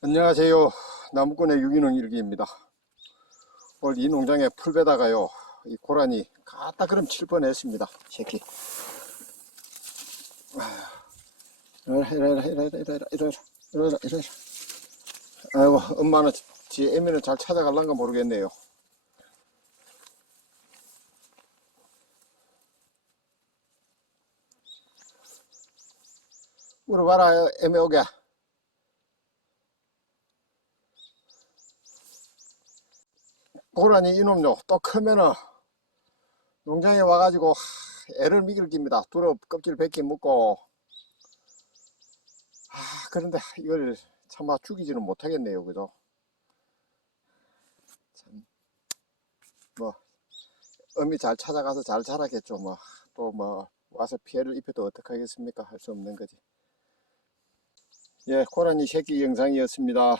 안녕하세요. 나무꾼의 유기농 일기입니다. 오늘 이 농장에 풀 베다가요, 이 고라니 갖다 그럼 칠 뻔했습니다. 새끼. 아이고, 엄마는, 지 애미는 잘 찾아갈란가 모르겠네요. 물어봐라, 애미 오게. 고라니 이놈요. 또 크면은 농장에 와가지고 하, 애를 미길 깁니다. 두릅 껍질 벗기 먹고. 아 그런데 이걸 차마 죽이지는 못하겠네요. 그죠? 참뭐 어미 잘 찾아가서 잘 자라겠죠. 뭐또뭐 와서 피해를 입혀도 어떡하겠습니까? 할 수 없는 거지. 예 고라니 새끼 영상이었습니다